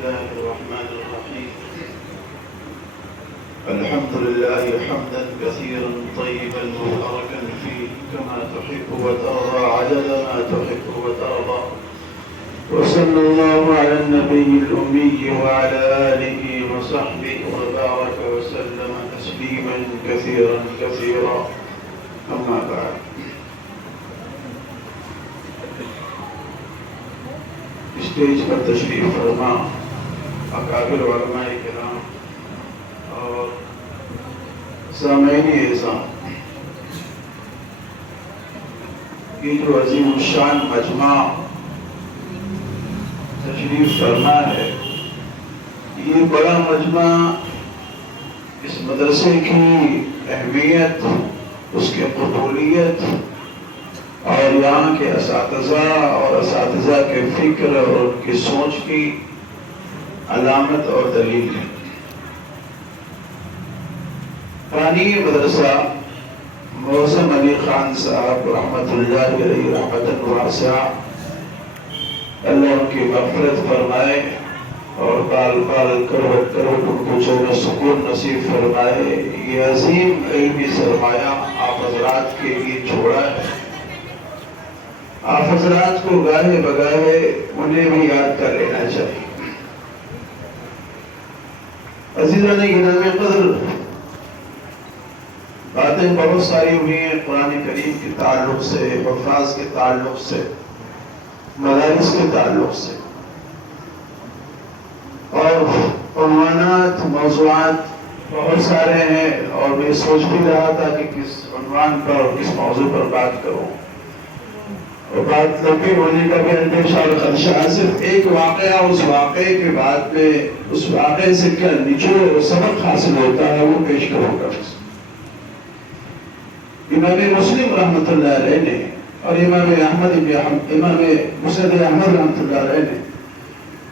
الله الرحمن الرحيم. الحمد لله حمدا كثيرا طيبا مباركا فيه كما تحب وترضى عدد ما تحب وترضى. وصلى الله على النبي الأمي وعلى آله وصحبه وبارك وسلم تسليما كثيرا كثيرا. أما بعد، اسٹیج پر تشریف فرما اکابر علماء کرام اور سامعین اعظام، یہ جو عظیم الشان مجمع تشریف فرما ہے، یہ بڑا مجمع اس مدرسے کی اہمیت، اس کی قبولیت اور یہاں کے اساتذہ اور اساتذہ کے فکر اور ان کی سوچ کی علامت اور دلیل ہے۔ بانی مدرسہ موزم علی خان صاحب رحمۃ اللہ علیہ رحمۃ واسعہ، اللہ ان کی مغفرت فرمائے اور بال بال کروڑ کروڑ ان کو جنت سکون نصیب فرمائے۔ یہ عظیم علمی سرمایہ آپ حضرات کے لیے چھوڑا ہے۔ آپ حضرات کو گاہے بگاہے انہیں بھی یاد کر لینا چاہیے۔ عزیزان گرامی قدر، باتیں بہت ساری ہوئی ہیں قرآن کریم کے تعلق سے، حفاظ کے تعلق سے، مدارس کے تعلق سے، اور عنوانات موضوعات بہت سارے ہیں، اور میں سوچ بھی رہا تھا کہ کس عنوان پر اور کس موضوع پر بات کروں، اور بات لمبی ہونے کا بھی اندیشہ اور خدشہ۔ صرف ایک واقعہ، اس واقعے کے بعد میں اس واقعے سے کیا نچوڑ اور سبق حاصل ہوتا ہے وہ پیش کروں گا۔ امام مسلم رحمۃ اللہ علیہ نے اور امام مسند احمد رحمۃ اللہ علیہ نے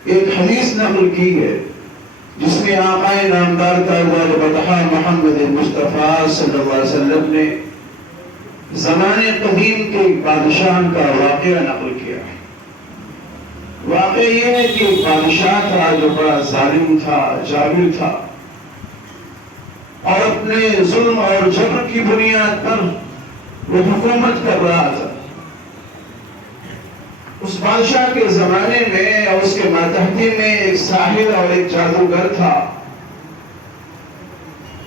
ایک حدیث نقل کی ہے جس میں آقا نامدار تاجدار بطحہ محمد مصطفیٰ صلی اللہ علیہ وسلم نے زمانے قدیم کے بادشاہ کا واقعہ نقل کیا ہے۔ واقعہ یہ ہے کہ ایک بادشاہ تھا جو بڑا ظالم تھا، جابر تھا، اور اپنے ظلم اور جبر کی بنیاد پر وہ حکومت کر رہا تھا۔ اس بادشاہ کے زمانے میں اور اس کے ماتحتی میں ایک ساحر اور ایک جادوگر تھا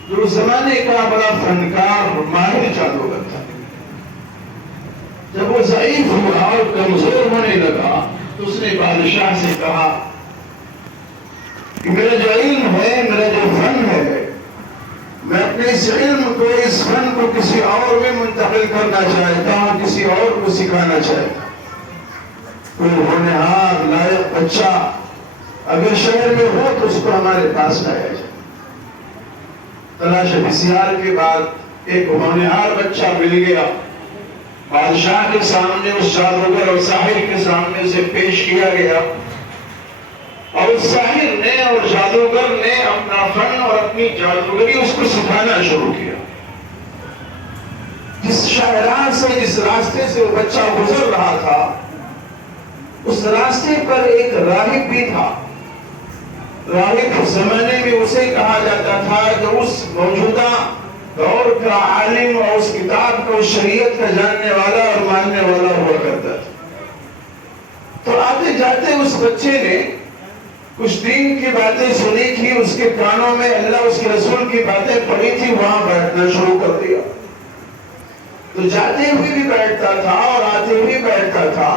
جو اس زمانے کا بڑا فنکار اور ماہر جادوگر تھا۔ جب وہ ضعیف ہوا اور کمزور ہونے لگا تو اس نے بادشاہ سے کہا کہ میرا جو علم ہے، میرا جو فن ہے، میں اپنے اس علم کو، اس فن کو کسی اور میں منتقل کرنا چاہتا ہوں، کسی اور کو سکھانا چاہتا ہوں۔ کوئی ہونہار لائق بچہ اگر شہر میں ہو تو اس کو ہمارے پاس لایا جائے۔ تلاش بسیار کے بعد ایک ہونہار بچہ مل گیا، بادشاہ کے سامنے اس جادوگر اور ساحر کے سامنے اسے پیش کیا گیا، اور اس ساحر نے اور جادوگر نے اپنا فن اور اپنی جادوگری اس کو سکھانا شروع کیا۔ جس شاہراہ سے، جس راستے سے وہ بچہ گزر رہا تھا، اس راستے پر ایک راہب بھی تھا۔ راہب اس زمانے میں اسے کہا جاتا تھا جو اس موجودہ دور کا عالم اور اس کتاب کو، شریعت کا جاننے والا اور ماننے والا ہوا کرتا تھا۔ تو آتے جاتے اس بچے نے کچھ دین کی باتیں سنی تھی، اس کے کانوں میں اللہ اس کے رسول کی باتیں پڑھی تھی، وہاں بیٹھنا شروع کر دیا۔ تو جاتے ہوئے بھی بیٹھتا تھا اور آتے ہوئے بیٹھتا تھا،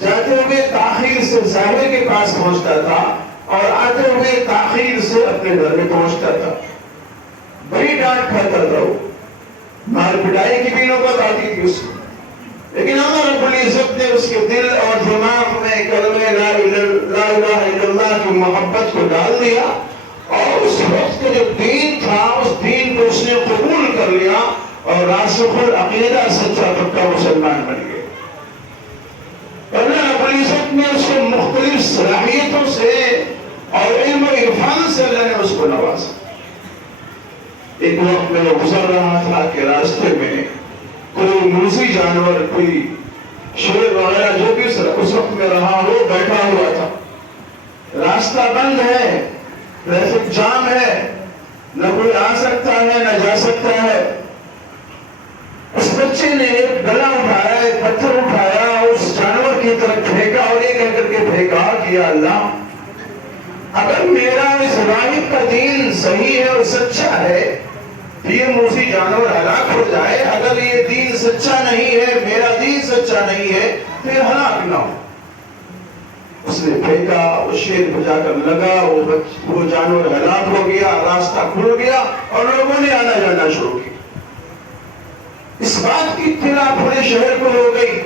جاتے ہوئے تاخیر سے ظاہر کے پاس پہنچتا تھا اور آتے ہوئے تاخیر سے اپنے گھر میں پہنچتا تھا۔ بڑی ڈانٹ کھاتا تھا، وہ مار پٹائی کی بھی نوبت آتی تھی اس کو، لیکن اللہ رب العزت نے اس کے دل اور دماغ میں کلمہ لا الہ الا اللہ کی محبت کو ڈال دیا، اور اس وقت کا جو دین تھا اس دین کو اس نے قبول کر لیا اور راسخ العقیدہ سچا پکا مسلمان بن گیا۔ اللہ رب العزت نے اس کو مختلف صلاحیتوں سے اور علم و عرفان سے اللہ نے اس کو نوازا۔ ایک وقت میں وہ گزر رہا تھا کہ راستے میں کوئی موذی جانور، کوئی شیر وغیرہ جو بھی اس وقت میں رہا وہ بیٹھا ہوا تھا۔ راستہ بند ہے، ٹریفک جام ہے، نہ کوئی آ سکتا ہے نہ جا سکتا ہے۔ اس بچے نے ایک ڈلا اٹھایا، ایک پتھر اٹھایا، اس جانور کی طرف پھینکا اور یہ کہہ کر کے پھینکا کہ یا اللہ، اگر میرا اس راہب کا دین صحیح ہے اور سچا ہے، یہ موذی جانور ہلاک ہو جائے۔ اگر یہ دین سچا نہیں ہے، میرا دین سچا نہیں ہے، پھر ہلاک نہ ہو۔ اس نے پھینکا، وہ شیر بجا کر لگا، وہ جانور ہلاک ہو گیا، راستہ کھل گیا اور لوگوں نے آنا جانا شروع کیا۔ اس بات کی اطلاع پورے شہر کو ہو گئی۔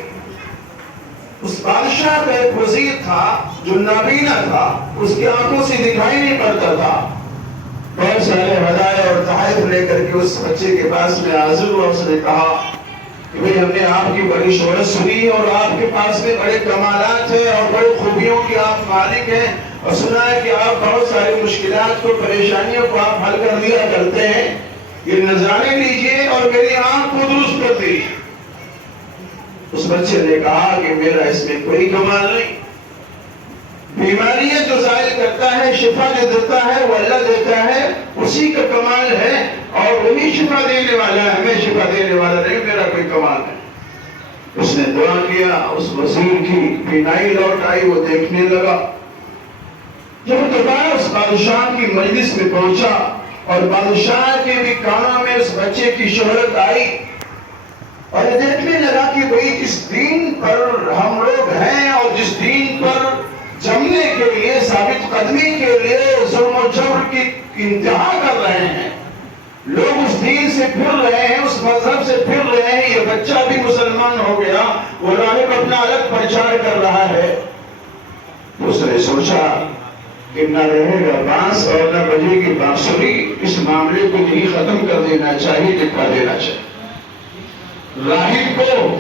اس بادشاہ کا ایک وزیر تھا جو نابینا تھا، اس کی آنکھوں سے دکھائی نہیں پڑتا تھا۔ بہت سارے ہدایے اور تحائف لے کر کے اس بچے کے پاس میں حاضر ہوا۔ اس نے کہا کہ بھئی ہم نے آپ کی بڑی شہرت سنی اور آپ کے پاس میں بڑے کمالات ہیں اور بڑے خوبیوں کے آپ مالک ہیں، اور سنا ہے کہ آپ بہت ساری مشکلات کو، پریشانیوں کو آپ حل کر دیا کرتے ہیں۔ یہ نذرانے لیجئے اور میری آنکھ کو درست کر دیجئے۔ اس بچے نے کہا کہ میرا اس میں کوئی کمال نہیں، بیماریاں جو ظاہر کرتا ہے، شفا جو دیتا ہے وہ اللہ دیتا ہے، اسی کا کمال ہے اور وہی شفا دینے والا ہے، میں شفا دینے والا نہیں، میرا کوئی کمال نہیں۔ اس نے دعا کیا، اس وزیر کی بینائی لوٹ آئی، وہ دیکھنے لگا۔ جب دوبارہ اس بادشاہ کی مجلس میں پہنچا اور بادشاہ کے بھی کانوں میں اس بچے کی شہرت آئی اور یہ دیکھنے لگا کہ بھئی جس دین پر ہم لوگ ہیں اور جس دین پر جمنے کے لیے، ثابت قدمی کے لیے ظلم و جبر کی انتہا کر رہے ہیں، لوگ اس دین سے پھر رہے ہیں، اس مذہب سے پھر رہے ہیں، یہ بچہ بھی مسلمان ہو گیا، وہ راہب اپنا الگ پرچار کر رہا ہے۔ اس نے سوچا کہ نہ رہے گا بانس اور نہ بجے گی بانسری، اس معاملے کو یہی ختم کر دینا چاہیے، نپٹا دینا چاہیے۔ راہب کو،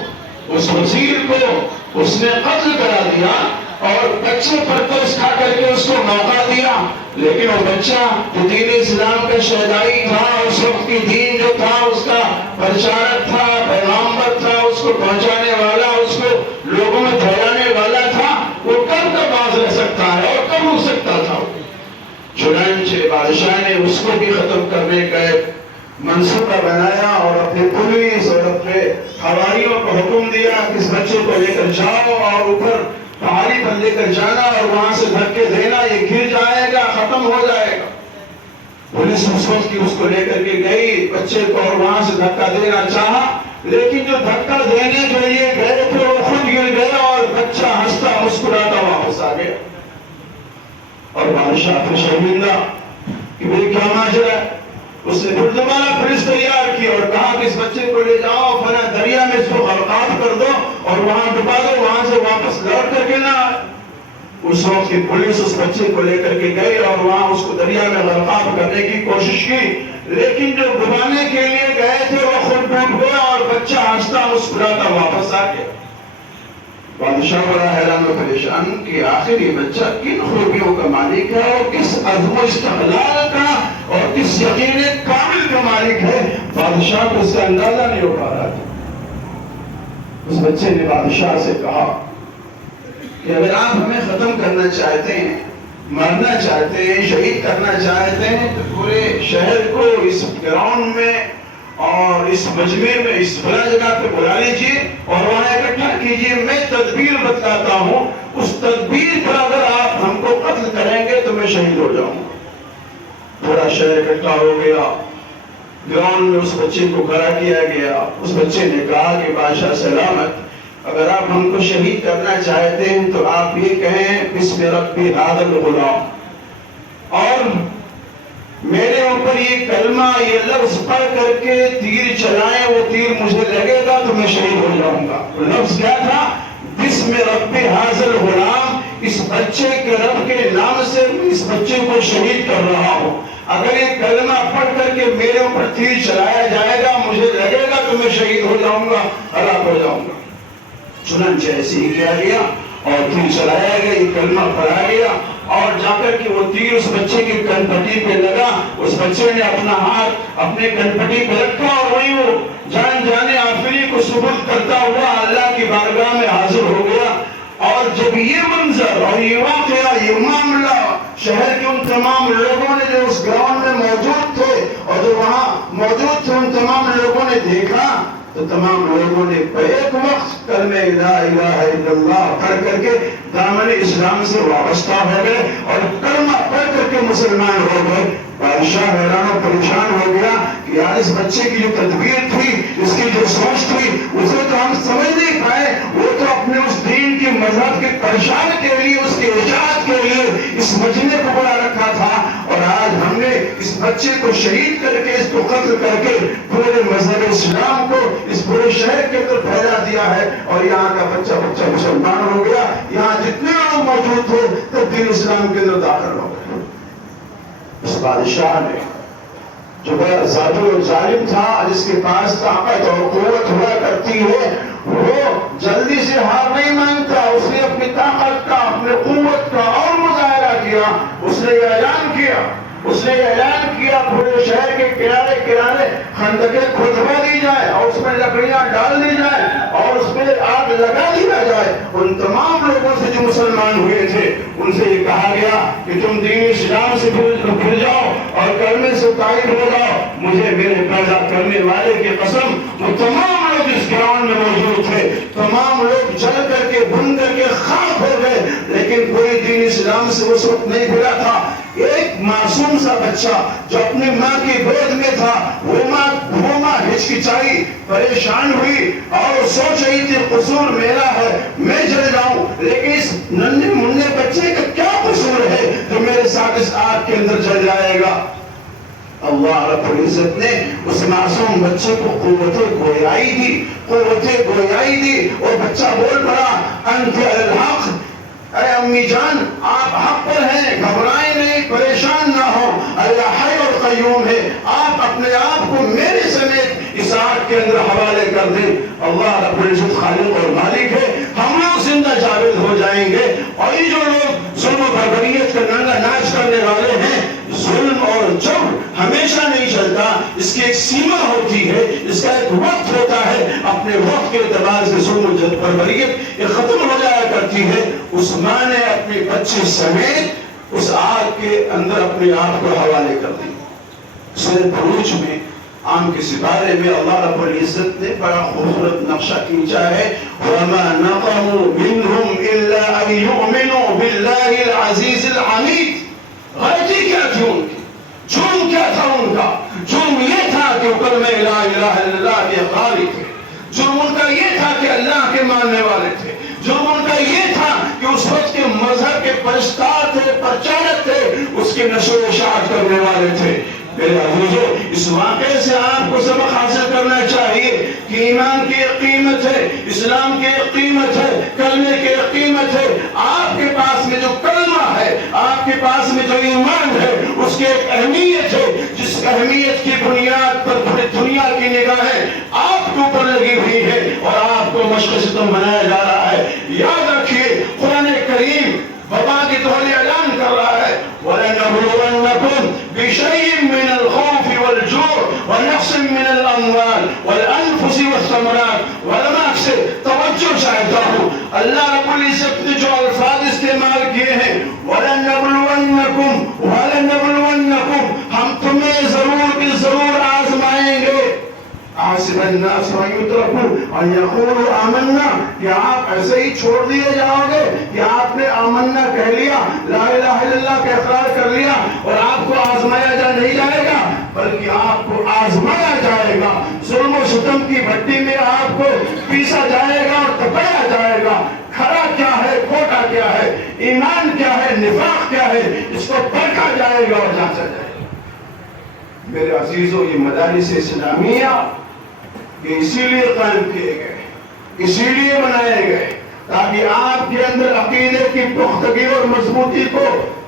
اس وزیر کو اس نے قتل کرا دیا اور بچے پر ترس کھا کر کے اس کو موقع دیا، لیکن وہ بچہ جو دین اسلام کا شہدائی تھا، اس وقت کی دین جو تھا، اس کا پرچارک تھا، پیغامبر تھا، اس کو پہنچانے والا، اس کو لوگوں میں پھیلانے والا تھا، وہ کب تک باز رہ سکتا ہے اور کب ہو سکتا تھا؟ چنانچہ بادشاہ نے اس کو بھی ختم کرنے کا ایک منصوبہ بنایا اور اپنے پولیس اور اپنے حواریوں کو حکم دیا کہ اس بچے کو لے کر جاؤ اور اوپر پہاڑی پر لے کر جانا اور وہاں سے دھکے دینا، یہ گر جائے گا، ختم ہو جائے گا۔ پولیس اس وقت کی اس کو لے کر کے گئی بچے کو اور وہاں سے دھکا دینا چاہا، لیکن جو دھکا دینے کے لیے گئے تھے وہ خود گر گیا اور بچہ ہنستا مسکراتا واپس آ گیا۔ اور بادشاہ پھر شرمندہ کہ بھئی کیا ماجرا ہے؟ اس نے پھر دوبارہ پولیس تیار کی اور کہا کہ اس بچے کو لے جاؤ فلاں دریا میں، اس کو غرقاب کر دو اور وہاں ڈبا دو، وہاں سے واپس لوٹ کر کے نہ آئے۔ اس وقت کی پولیس اس بچے کو لے کر کے گئی اور وہاں اس کو دریا میں غرقاب کرنے کی کوشش کی، لیکن جو ڈبانے کے لیے گئے تھے وہ خود ڈوب گیا اور بچہ ہنستا مسکراتا واپس آ گیا۔ بادشاہ بڑا حیران و پریشان کہ آخر یہ بچہ کن خوبیوں کا مالک ہے اور کس عزم و استقلال کا اور کس یقین کامل کا مالک ہے، بادشاہ کو اس کا اندازہ نہیں ہو پا رہا تھا۔ اس بچے نے بادشاہ سے کہا کہ اگر آپ ہمیں ختم کرنا چاہتے ہیں، مرنا چاہتے ہیں، شہید کرنا چاہتے ہیں، تو پورے شہر کو اس گراؤنڈ میں اور اس مجمع میں اس بڑا جگہ پہ بلا لیجئے اور وہاں اکٹھا کیجئے، میں تدبیر بتاتا ہوں، اس تدبیر پر اگر آپ ہم کو قتل کریں گے تو میں شہید ہو جاؤں گا۔ پورا شہر اکٹھا ہو گیا، گراؤنڈ میں اس بچے کو کھڑا کیا گیا۔ اس بچے نے کہا کہ بادشاہ سلامت، اگر آپ ہم کو شہید کرنا چاہتے ہیں تو آپ یہ کہیں بسم ربی ھذا الغلام، اور میرے اوپر یہ کلمہ، یہ لفظ پڑھ کر کے تیر چلائیں، وہ تیر مجھے لگے گا تو میں شہید ہو جاؤں گا۔ وہ لفظ کیا تھا؟ بسم ربی ھذا الغلام، اس بچے کے رب کے نام سے اس بچے کو شہید کر رہا ہوں، اگر یہ کلمہ پڑھ کر کے میرے اوپر تیر چلایا جائے گا، مجھے لگے گا تو میں شہید ہو جاؤں گا، ہلاک ہو جاؤں گا۔ چنانچہ ایسے ہی کیا گیا اور تیر چلایا گیا، یہ کلمہ پڑھا گیا اور جا کر کے وہ تیر اس بچے کی کن پٹی پہ لگا۔ اس بچے نے اپنا ہاتھ اپنے کن پٹی پہ رکھا اور وہی وہ جان جانے آفری کو سپرد کرتا ہوا اللہ کی بارگاہ میں حاضر ہو گیا۔ اور جب یہ منظر اور یہ واقعہ، یہ معاملہ شہر کے ان تمام لوگوں نے جو اس گراؤنڈ میں موجود تھے اور جو وہاں موجود تھے ان تمام لوگوں نے دیکھا تو تمام لوگوں نے ایک وقت کلمہ لا الہ الا اللہ پڑھ کر کے دامن اسلام سے وابستہ ہو گئے اور کلمہ پڑھ کر کے مسلمان ہو گئے۔ بادشاہ حیران و پریشان ہو گیا کہ یار اس بچے کی جو تدبیر تھی، اس کی جو سوچ تھی، اسے تو ہم سمجھ نہیں پائے۔ وہ تو اپنے اس دین کے مذہب کے پریشان کے لیے، اس کے اشاعت کے لیے اس مجمع کو بنا رکھا تھا، اور آج ہم نے اس بچے کو شہید کر کے، اس کو قتل کر کے پورے مذہب اسلام کو اس پورے شہر کے اندر پھیلا دیا ہے، اور یہاں کا بچہ مسلمان ہو گیا۔ یہاں جتنے لوگ موجود تھے تب دین اسلام کے اندر داخل ہو گئے۔ اس بادشاہ نے جو بڑا ظالم و ظالم تھا، جس کے پاس طاقت اور قوت ہوا کرتی ہے، وہ جلدی سے ہار نہیں مانتا۔ اس نے اپنی طاقت کا، اپنے قوت کا اور مظاہرہ کیا۔ اس نے یہ اعلان کیا پورے شہر کے کنارے کنارے خندقیں کھودوا دی جائے اور اس میں لکڑیاں ڈال دی جائے اور اس میں آگ لگا دیا جائے۔ ان تمام لوگوں سے جو مسلمان ہوئے تھے ان سے یہ کہا گیا کہ تم دین اسلام سے پھر جاؤ اور کلمے سے تائب ہو جاؤ۔ مجھے میرے پیدا کرنے والے کی قسم، وہ تمام لوگ اس گراؤنڈ میں موجود تھے، تمام لوگ جل کر کے بھن کر کے خاک ہو گئے، لیکن کوئی دین اسلام سے اس وقت نہیں پھرا تھا۔ ایک معصوم سا بچہ جو اپنی ماں کی گود میں تھا، وہ ماں ہچکچائی، پریشان ہوئی اور سوچ رہی تھی قصور میرا ہے، میں جل جاؤں، لیکن اس ننھے منھے بچے کا کیا قصور ہے جو میرے ساتھ اس آگ کے اندر جل جائے گا؟ اللہ رب العزت نے اس معصوم بچے کو قوت گویائی دی اور بچہ بول پڑا، انت علی الحق، اے امی جان آپ حق پر ہیں، گھبرائیں نہیں، پریشان نہ ہو، اللہ حی اور قیوم ہے، آپ اپنے آپ کو میرے سمیت اس آگ کے اندر حوالے کر دیں۔ اللہ رب العزت خالق اور مالک ہے، ہم لوگ زندہ جاوید ہو جائیں گے، اور یہ جو لوگ ظلم و بربریت کا ننگا ناچ کرنے والے ہیں، ظلم اور جبر ہمیشہ نہیں چلتا، اس کی ایک سیما ہوتی ہے، اس کا ایک وقت ہوتا ہے، اپنے وقت کے اعتبار سے ظلم و بربریت یہ ختم ہو جایا کرتی ہے۔ اس ماں نے اپنی بچی سمیت اس آگ کے اندر اپنے آپ کو حوالے کر دی۔ سورۃ بروج میں آم کے سپارے میں اللہ رب العزت نے بڑا خوبصورت نقشہ کھینچا ہے، وَمَا نَقَمُوا مِنْهُمْ إِلَّا أَن يُؤْمِنُوا بِاللَّهِ الْعَزِيزِ الْحَمِيدِ۔ غلطی کیا تھی ان کی؟ جرم کیا تھا ان کا؟ جرم یہ تھا کہ وہ کلمہ لا الہ الا اللہ کے قائل تھے۔ جرم ان کا یہ تھا کہ اللہ کے ماننے والے تھے۔ جرم ان کا یہ تھا کہ اس وقت کے مذہب کے پرستار تھے، پرچارک تھے، اس کے نشر و اشاعت کرنے والے تھے۔ میرے عزیزو، اس واقعے سے آپ کو سبق حاصل کرنا چاہیے کہ ایمان کی ایک قیمت ہے، اسلام کی ایک قیمت ہے، کلمے کی ایک قیمت ہے۔ آپ کے پاس میں جو کلمہ ہے، آپ کے پاس میں جو ایمان ہے، اس کی ایک اہمیت ہے، جس اہمیت کی بنیاد پر پوری دنیا کی نگاہیں آپ کے اوپر لگی ہوئی ہے اور آپ کو مشق ستم بنایا جا رہا ہے۔ یاد رکھیے، قرآن کریم وبا کی توہین اعلان کر رہا ہے، وَلَنَبْلُوَنَّكُمْ بِشَيْءٍ مِّنَ الْخَوْفِ وَالْجُوعِ وَنَقْصٍ مِّنَ الْأَمْوَالِ وَالْأَنفُسِ وَالثَّمَرَاتِ۔ علماء سے توجہ چاہتا ہوں، اللہ رب العزت نے جو الفاظ استعمال کیے ہیں، وَلَنَبْلُوَنَّكُمْ، ہم تمہیں ضرور کی ضرور آزمائیں گے۔ حَسِبَ النَّاسُ أَن يُتْرَكُوا أَن يَقُولُوا آمَنَّا، کہ آپ ایسے ہی چھوڑ دیے جاؤ گے کہ آپ نے آمنا کہہ لیا، لا الہ الا اللہ کا اقرار کر لیا اور آپ کو آزمایا نہیں جائے گا، بلکہ آپ کو آزمایا جائے گا، ظلم و ستم کی بھٹی میں آپ کو پیسا جائے گا اور تپایا جائے گا۔ کھرا کیا ہے، کھوٹا کیا ہے، ایمان کیا ہے، نفاق کیا ہے، اس کو پرکھا جائے گا اور جانچا جائے گا۔ میرے عزیزو، یہ مدارس اسلامیہ یہ اسی لیے قائم کیے گئے، اسی لیے بنائے گئے تاکہ آپ کے اندر عقیدے کی پختگی اور مضبوطی کو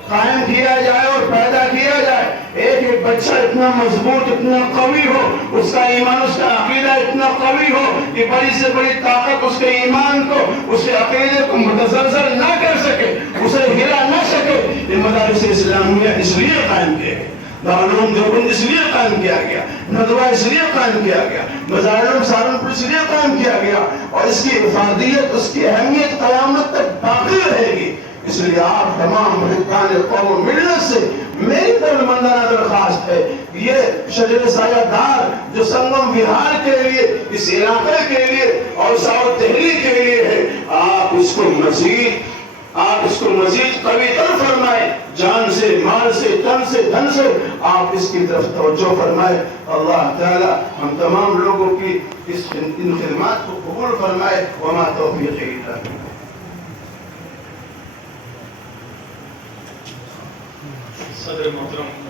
قائم کیا جائے اور پیدا کیا جائے۔ ایک بچہ اتنا مضبوط، اتنا قوی ہو، اس کا ایمان، اس کا عقیدہ اتنا قوی ہو کہ بڑی سے بڑی طاقت اس کے ایمان کو، اس کے عقیدے کو متزلزل نہ کر سکے، اسے ہلا نہ سکے۔ یہ مدارس اسلامیہ اس لیے قائم کیے گئے دارالعلوم دیوبند اس لیے قائم کیا گیا، ندوہ اس لیے قائم کیا گیا، مظاہر سہارنپور اس لیے قائم کیا گیا، اور اس کی افادیت، اس کی اہمیت قیامت تک باقی رہے گی۔ اس لیے آپ تمام محبان قوم و ملت سے میری دردمندانہ درخواست ہے، یہ شجر سایہ دار جو سنگم وہار کے لیے، اس علاقے کے لیے اور ساؤتھ دہلی کے لیے ہے، آپ اس کو مزید قوی تر فرمائیں، جان سے، مال سے، تن سے، دھن سے آپ اس کی طرف توجہ فرمائیں۔ اللہ تعالی ہم تمام لوگوں کی ان خدمات کو قبول فرمائے۔ وما توفیقی الا باللہ۔ صدر محترم